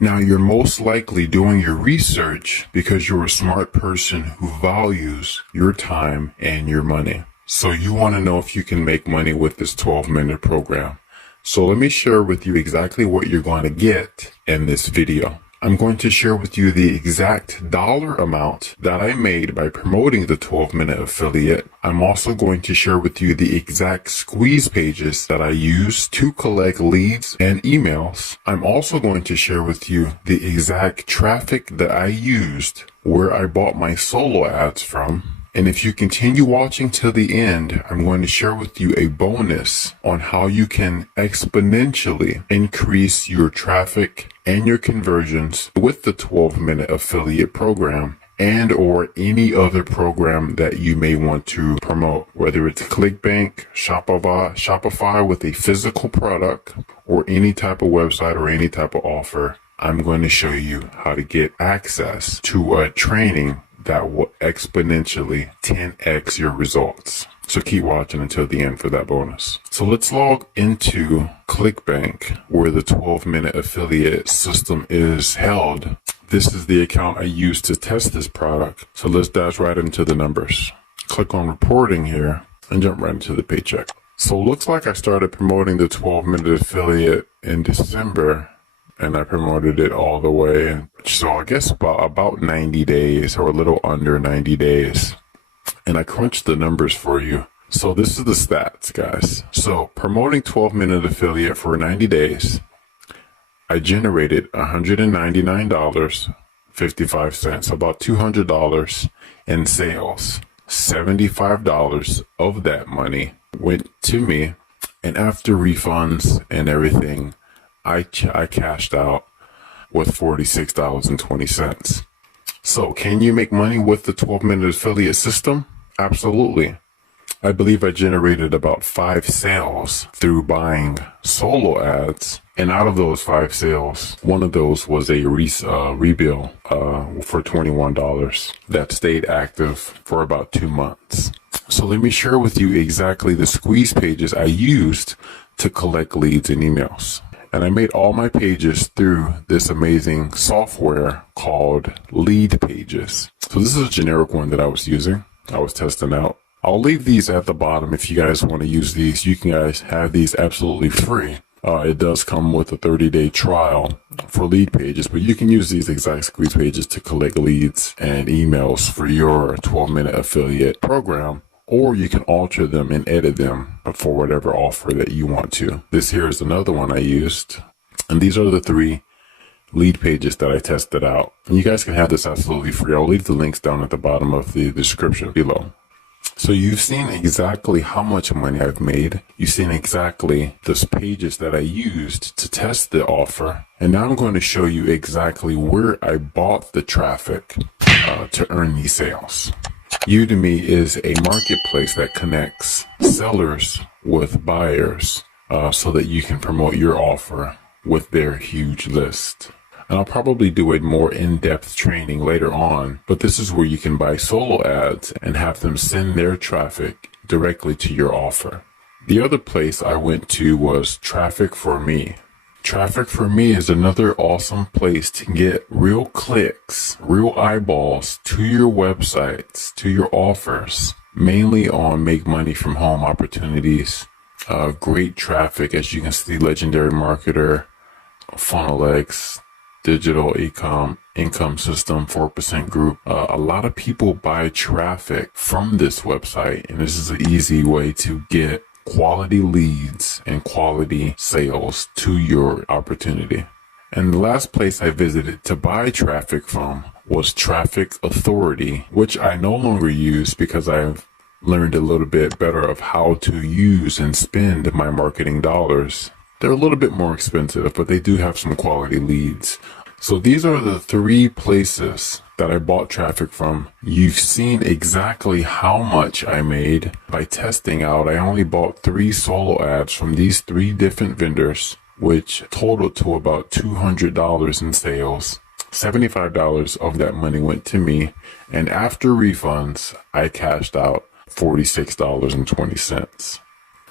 Now, you're most likely doing your research because you're a smart person who values your time and your money. So you want to know if you can make money with this 12-minute program. So let me share with you exactly what you're going to get in this video. I'm going to share with you the exact dollar amount that I made by promoting the 12-minute affiliate. I'm also going to share with you the exact squeeze pages that I use to collect leads and emails. I'm also going to share with you the exact traffic that I used where I bought my solo ads from. And if you continue watching till the end, I'm going to share with you a bonus on how you can exponentially increase your traffic and your conversions with the 12-minute affiliate program and or any other program that you may want to promote, whether it's Clickbank, Shopify with a physical product, or any type of website or any type of offer. I'm going to show you how to get access to a training that will exponentially 10x your results. So keep watching until the end for that bonus. So let's log into Clickbank, where the 12-minute affiliate system is held. This is the account I used to test this product. So let's dash right into the numbers. Click on reporting here and jump right into the paycheck. So it looks like I started promoting the 12-minute affiliate in December, and I promoted it all the way. So I guess about 90 days or a little under 90 days. And I crunched the numbers for you. So this is the stats, guys. So promoting 12-minute affiliate for 90 days, I generated $199.55, about $200 in sales. $75 of that money went to me. And after refunds and everything, I cashed out with $46.20. So can you make money with the 12-minute affiliate system? Absolutely. I believe I generated about 5 sales through buying solo ads. And out of those 5 sales, one of those was a rebill for $21 that stayed active for about 2 months. So let me share with you exactly the squeeze pages I used to collect leads and emails. And I made all my pages through this amazing software called Lead Pages. So this is a generic one that I was using. I was testing out. I'll leave these at the bottom if you guys want to use these. You can guys have these absolutely free. It does come with a 30-day trial for Lead Pages, but you can use these exact squeeze pages to collect leads and emails for your 12-minute affiliate program. Or you can alter them and edit them for whatever offer that you want to. This here is another one I used. And these are the 3 lead pages that I tested out. And you guys can have this absolutely free. I'll leave the links down at the bottom of the description below. So you've seen exactly how much money I've made. You've seen exactly the pages that I used to test the offer. And now I'm going to show you exactly where I bought the traffic to earn these sales. Udemy is a marketplace that connects sellers with buyers so that you can promote your offer with their huge list. And I'll probably do a more in-depth training later on, but this is where you can buy solo ads and have them send their traffic directly to your offer. The other place I went to was Traffic for Me. Traffic for Me is another awesome place to get real clicks, real eyeballs to your websites, to your offers, mainly on make money from home opportunities. Great traffic, as you can see, Legendary Marketer, FunnelX, Digital Income System, 4% Group. A lot of people buy traffic from this website, and this is an easy way to get quality leads and quality sales to your opportunity. And the last place I visited to buy traffic from was Traffic Authority, which I no longer use because I've learned a little bit better of how to use and spend my marketing dollars. They're a little bit more expensive, but they do have some quality leads. So these are the 3 places that I bought traffic from. You've seen exactly how much I made by testing out. I only bought 3 solo ads from these 3 different vendors, which totaled to about $200 in sales. $75 of that money went to me, and after refunds, I cashed out $46.20.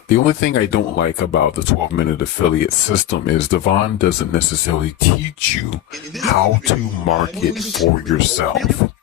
The only thing I don't like about the 12-minute affiliate system is Devon doesn't necessarily teach you how to market for yourself.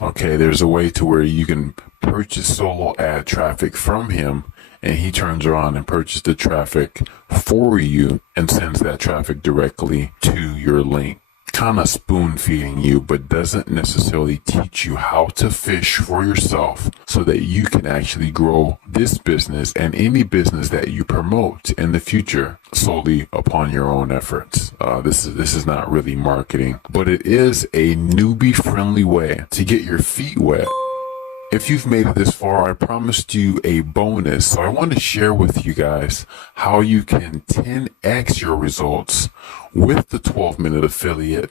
Okay, there's a way to where you can purchase solo ad traffic from him, and he turns around and purchases the traffic for you and sends that traffic directly to your link. Kind of spoon feeding you, but doesn't necessarily teach you how to fish for yourself so that you can actually grow this business and any business that you promote in the future solely upon your own efforts. This is not really marketing, but it is a newbie friendly way to get your feet wet. If you've made it this far, I promised you a bonus. So I want to share with you guys how you can 10x your results with the 12-minute affiliate